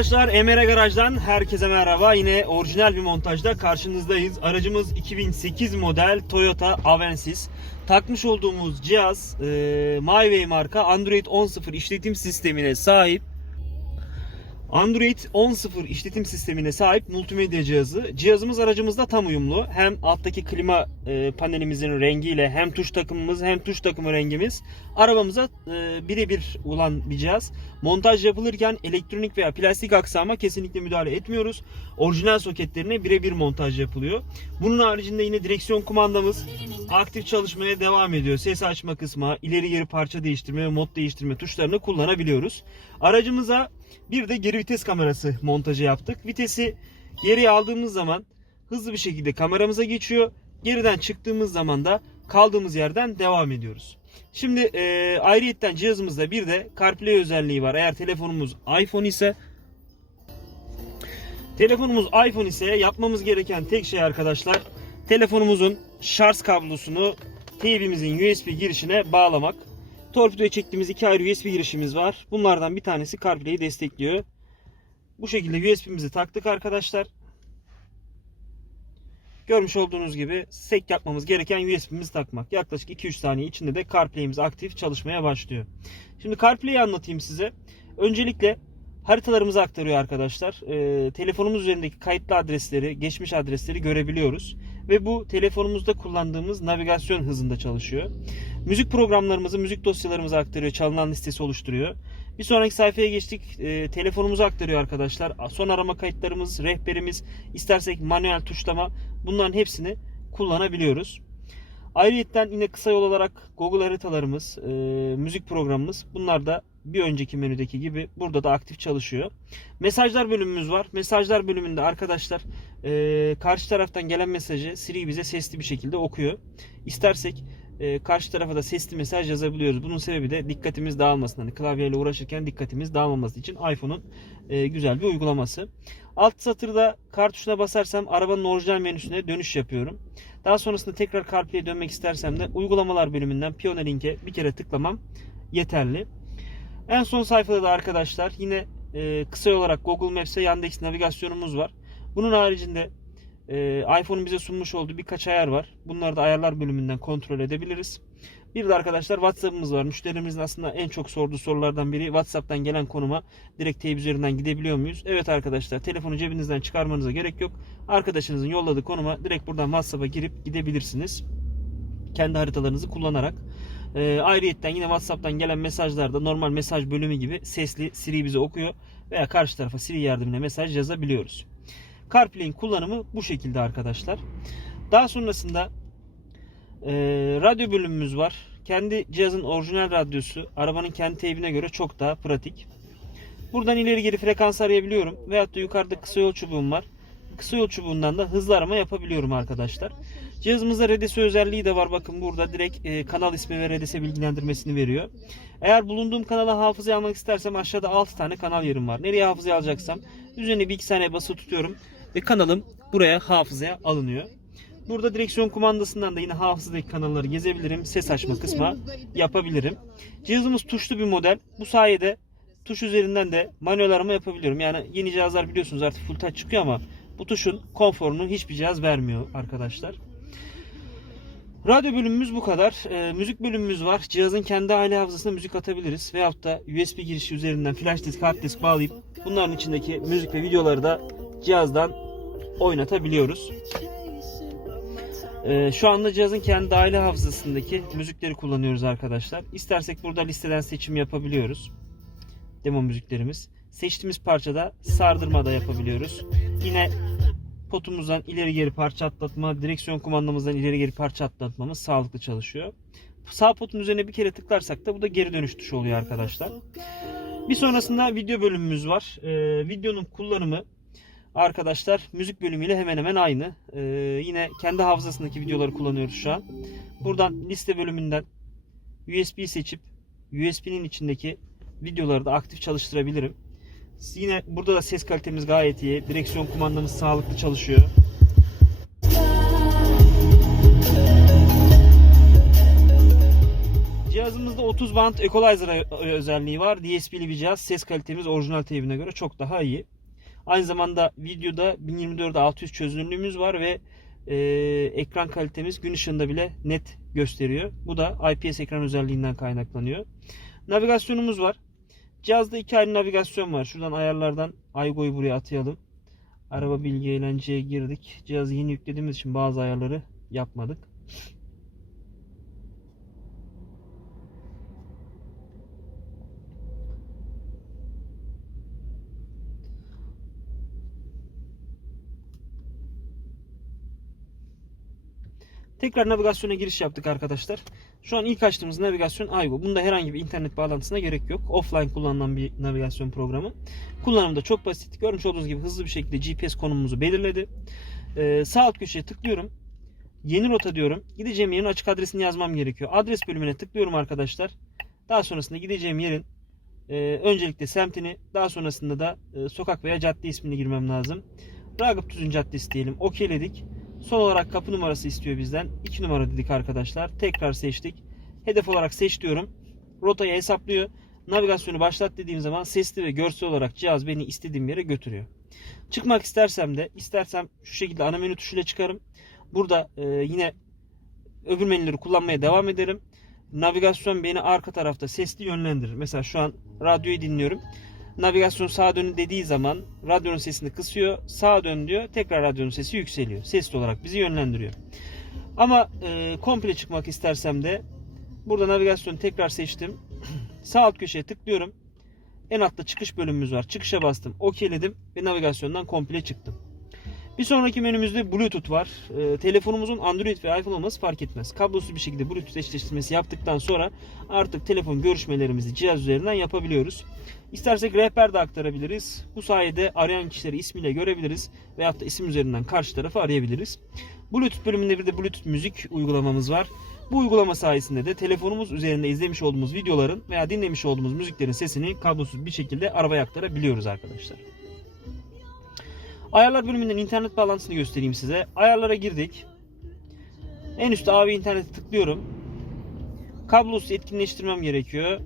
Arkadaşlar Emre Garaj'dan herkese merhaba. Yine orijinal bir montajda karşınızdayız. Aracımız 2008 model Toyota Avensis. Takmış olduğumuz cihaz e, MyWay marka Android 10.0 işletim sistemine sahip. Android 10.0 işletim sistemine sahip multimedya cihazı. Cihazımız aracımızda tam uyumlu. Hem alttaki klima e, panelimizin rengiyle hem tuş takımımız hem tuş takımı rengimiz arabamıza e, birebir olan bir cihaz. Montaj yapılırken elektronik veya plastik aksama kesinlikle müdahale etmiyoruz. Orijinal soketlerine birebir montaj yapılıyor. Bunun haricinde yine direksiyon kumandamız aktif çalışmaya devam ediyor. Ses açma kısmı, ileri geri parça değiştirme ve mod değiştirme tuşlarını kullanabiliyoruz. Aracımıza bir de geri vites kamerası montajı yaptık. Vitesi geriye aldığımız zaman hızlı bir şekilde kameramıza geçiyor. Geriden çıktığımız zaman da kaldığımız yerden devam ediyoruz. Şimdi e, ayrıyetten cihazımızda bir de CarPlay özelliği var. Eğer telefonumuz iPhone ise telefonumuz iPhone ise yapmamız gereken tek şey arkadaşlar telefonumuzun şarj kablosunu TV'mizin USB girişine bağlamak. Torpidoya çektiğimiz iki ayrı USB girişimiz var. Bunlardan bir tanesi CarPlay'i destekliyor. Bu şekilde USB'mizi taktık arkadaşlar. Görmüş olduğunuz gibi sek yapmamız gereken USB'mizi takmak. Yaklaşık 2-3 saniye içinde de CarPlay'imiz aktif çalışmaya başlıyor. Şimdi CarPlay'i anlatayım size. Öncelikle haritalarımızı aktarıyor arkadaşlar. Ee, telefonumuz üzerindeki kayıtlı adresleri, geçmiş adresleri görebiliyoruz. Ve bu telefonumuzda kullandığımız navigasyon hızında çalışıyor. Müzik programlarımızı, müzik dosyalarımızı aktarıyor, çalınan listesi oluşturuyor. Bir sonraki sayfaya geçtik. E, telefonumuzu aktarıyor arkadaşlar. Son arama kayıtlarımız, rehberimiz, istersek manuel tuşlama bunların hepsini kullanabiliyoruz. Ayrıca yine kısa yol olarak Google haritalarımız, e, müzik programımız bunlar da bir önceki menüdeki gibi burada da aktif çalışıyor. Mesajlar bölümümüz var. Mesajlar bölümünde arkadaşlar e, karşı taraftan gelen mesajı Siri bize sesli bir şekilde okuyor. İstersek e, karşı tarafa da sesli mesaj yazabiliyoruz. Bunun sebebi de dikkatimiz dağılmasın. Hani klavyeyle uğraşırken dikkatimiz dağılmaması için iPhone'un e, güzel bir uygulaması. Alt satırda kar tuşuna basarsam arabanın orijinal menüsüne dönüş yapıyorum. Daha sonrasında tekrar CarPlay'e dönmek istersem de uygulamalar bölümünden Piyano Link'e bir kere tıklamam yeterli. En son sayfada da arkadaşlar yine e, kısa olarak Google Maps'e Yandex navigasyonumuz var. Bunun haricinde e, iPhone'un bize sunmuş olduğu birkaç ayar var. Bunları da ayarlar bölümünden kontrol edebiliriz. Bir de arkadaşlar WhatsApp'ımız var. Müşterimizin aslında en çok sorduğu sorulardan biri WhatsApp'tan gelen konuma direkt teyip üzerinden gidebiliyor muyuz? Evet arkadaşlar telefonu cebinizden çıkarmanıza gerek yok. Arkadaşınızın yolladığı konuma direkt buradan WhatsApp'a girip gidebilirsiniz. Kendi haritalarınızı kullanarak. E, ayrıyetten yine WhatsApp'tan gelen mesajlarda normal mesaj bölümü gibi sesli Siri bize okuyor veya karşı tarafa Siri yardımıyla mesaj yazabiliyoruz. CarPlay'in kullanımı bu şekilde arkadaşlar. Daha sonrasında e, radyo bölümümüz var. Kendi cihazın orijinal radyosu arabanın kendi teybine göre çok daha pratik. Buradan ileri geri frekans arayabiliyorum. Veyahut da yukarıda kısa yol çubuğum var. Kısa yol çubuğundan da hızlı arama yapabiliyorum arkadaşlar. Cihazımızda RDS özelliği de var. Bakın burada direkt e, kanal ismi ve RDS bilgilendirmesini veriyor. Eğer bulunduğum kanala hafızaya almak istersem aşağıda 6 tane kanal yerim var. Nereye hafızaya alacaksam üzerine bir iki saniye basılı tutuyorum ve kanalım buraya hafızaya alınıyor. Burada direksiyon kumandasından da yine hafızadaki kanalları gezebilirim. Ses açma kısmı yapabilirim. Cihazımız tuşlu bir model. Bu sayede tuş üzerinden de manuel arama yapabiliyorum. Yani yeni cihazlar biliyorsunuz artık full touch çıkıyor ama bu tuşun konforunu hiçbir cihaz vermiyor arkadaşlar. Radyo bölümümüz bu kadar. Ee, müzik bölümümüz var. Cihazın kendi aile hafızasına müzik atabiliriz. Veyahut da USB girişi üzerinden flash disk, hard disk bağlayıp bunların içindeki müzik ve videoları da cihazdan oynatabiliyoruz. Ee, şu anda cihazın kendi aile hafızasındaki müzikleri kullanıyoruz arkadaşlar. İstersek burada listeden seçim yapabiliyoruz. Demo müziklerimiz. Seçtiğimiz parçada sardırma da yapabiliyoruz. Yine potumuzdan ileri geri parça atlatma, direksiyon kumandamızdan ileri geri parça atlatmamız sağlıklı çalışıyor. Sağ potun üzerine bir kere tıklarsak da bu da geri dönüş tuşu oluyor arkadaşlar. Bir sonrasında video bölümümüz var. Ee, videonun kullanımı arkadaşlar müzik bölümüyle hemen hemen aynı. Ee, yine kendi hafızasındaki videoları kullanıyoruz şu an. Buradan liste bölümünden USB seçip USB'nin içindeki videoları da aktif çalıştırabilirim. Yine burada da ses kalitemiz gayet iyi. Direksiyon kumandamız sağlıklı çalışıyor. Cihazımızda 30 band equalizer özelliği var. DSP'li bir cihaz. Ses kalitemiz orijinal teybine göre çok daha iyi. Aynı zamanda videoda 1024'e 600 çözünürlüğümüz var ve e, ekran kalitemiz gün ışığında bile net gösteriyor. Bu da IPS ekran özelliğinden kaynaklanıyor. Navigasyonumuz var. Cihazda iki ayrı navigasyon var. Şuradan ayarlardan Aygo'yu buraya atayalım. Araba bilgi eğlenceye girdik. Cihazı yeni yüklediğimiz için bazı ayarları yapmadık. Tekrar navigasyona giriş yaptık arkadaşlar. Şu an ilk açtığımız navigasyon Aygo. Bunda herhangi bir internet bağlantısına gerek yok. Offline kullanılan bir navigasyon programı. Kullanımı da çok basit. Görmüş olduğunuz gibi hızlı bir şekilde GPS konumumuzu belirledi. Ee, sağ alt köşeye tıklıyorum. Yeni rota diyorum. Gideceğim yerin açık adresini yazmam gerekiyor. Adres bölümüne tıklıyorum arkadaşlar. Daha sonrasında gideceğim yerin e, öncelikle semtini, daha sonrasında da e, sokak veya cadde ismini girmem lazım. Ragıp Tüzün Caddesi diyelim. Okeyledik. Son olarak kapı numarası istiyor bizden. 2 numara dedik arkadaşlar. Tekrar seçtik. Hedef olarak seç diyorum. Rotayı hesaplıyor. Navigasyonu başlat dediğim zaman sesli ve görsel olarak cihaz beni istediğim yere götürüyor. Çıkmak istersem de istersem şu şekilde ana menü tuşuyla çıkarım. Burada e, yine öbür menüleri kullanmaya devam ederim. Navigasyon beni arka tarafta sesli yönlendirir. Mesela şu an radyoyu dinliyorum. Navigasyon sağa dönün dediği zaman radyonun sesini kısıyor. Sağa dön diyor. Tekrar radyonun sesi yükseliyor. Sesli olarak bizi yönlendiriyor. Ama e, komple çıkmak istersem de burada navigasyonu tekrar seçtim. Sağ alt köşeye tıklıyorum. En altta çıkış bölümümüz var. Çıkışa bastım. Okeyledim ve navigasyondan komple çıktım. Bir sonraki menümüzde Bluetooth var. E, telefonumuzun Android ve iPhone olması fark etmez. Kablosuz bir şekilde Bluetooth eşleştirmesi yaptıktan sonra artık telefon görüşmelerimizi cihaz üzerinden yapabiliyoruz. İstersek rehber de aktarabiliriz. Bu sayede arayan kişileri ismiyle görebiliriz veyahut da isim üzerinden karşı tarafı arayabiliriz. Bluetooth bölümünde bir de Bluetooth müzik uygulamamız var. Bu uygulama sayesinde de telefonumuz üzerinde izlemiş olduğumuz videoların veya dinlemiş olduğumuz müziklerin sesini kablosuz bir şekilde arabaya aktarabiliyoruz arkadaşlar. Ayarlar bölümünden internet bağlantısını göstereyim size. Ayarlara girdik. En üstte abi internete tıklıyorum. Kablosuz etkinleştirmem gerekiyor.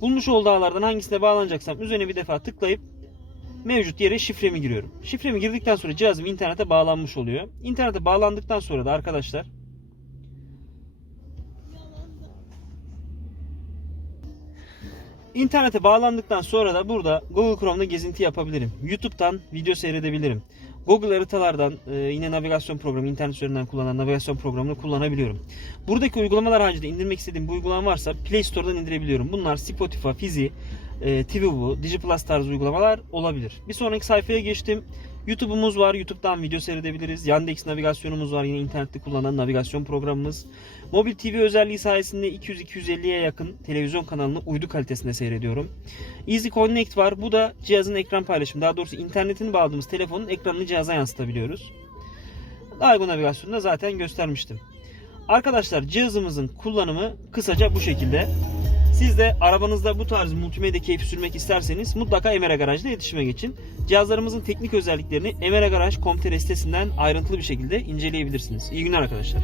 Bulmuş olduğu ağlardan hangisine bağlanacaksam üzerine bir defa tıklayıp mevcut yere şifremi giriyorum. Şifremi girdikten sonra cihazım internete bağlanmış oluyor. İnternete bağlandıktan sonra da arkadaşlar İnternete bağlandıktan sonra da burada Google Chrome'da gezinti yapabilirim. YouTube'dan video seyredebilirim. Google haritalardan e, yine navigasyon programı, internet üzerinden kullanılan navigasyon programını kullanabiliyorum. Buradaki uygulamalar haricinde indirmek istediğim bu uygulama varsa Play Store'dan indirebiliyorum. Bunlar Spotify, Fizi, e, TVBu, DigiPlus tarzı uygulamalar olabilir. Bir sonraki sayfaya geçtim. YouTube'umuz var. YouTube'dan video seyredebiliriz. Yandex navigasyonumuz var. Yine internette kullanılan navigasyon programımız. Mobil TV özelliği sayesinde 200-250'ye yakın televizyon kanalını uydu kalitesinde seyrediyorum. Easy Connect var. Bu da cihazın ekran paylaşımı. Daha doğrusu internetini bağladığımız telefonun ekranını cihaza yansıtabiliyoruz. Daigo navigasyonunda zaten göstermiştim. Arkadaşlar cihazımızın kullanımı kısaca bu şekilde. Siz de arabanızda bu tarz multimedya keyfi sürmek isterseniz mutlaka Emera Garaj'da iletişime geçin. Cihazlarımızın teknik özelliklerini emeragaraj.com.tr sitesinden ayrıntılı bir şekilde inceleyebilirsiniz. İyi günler arkadaşlar.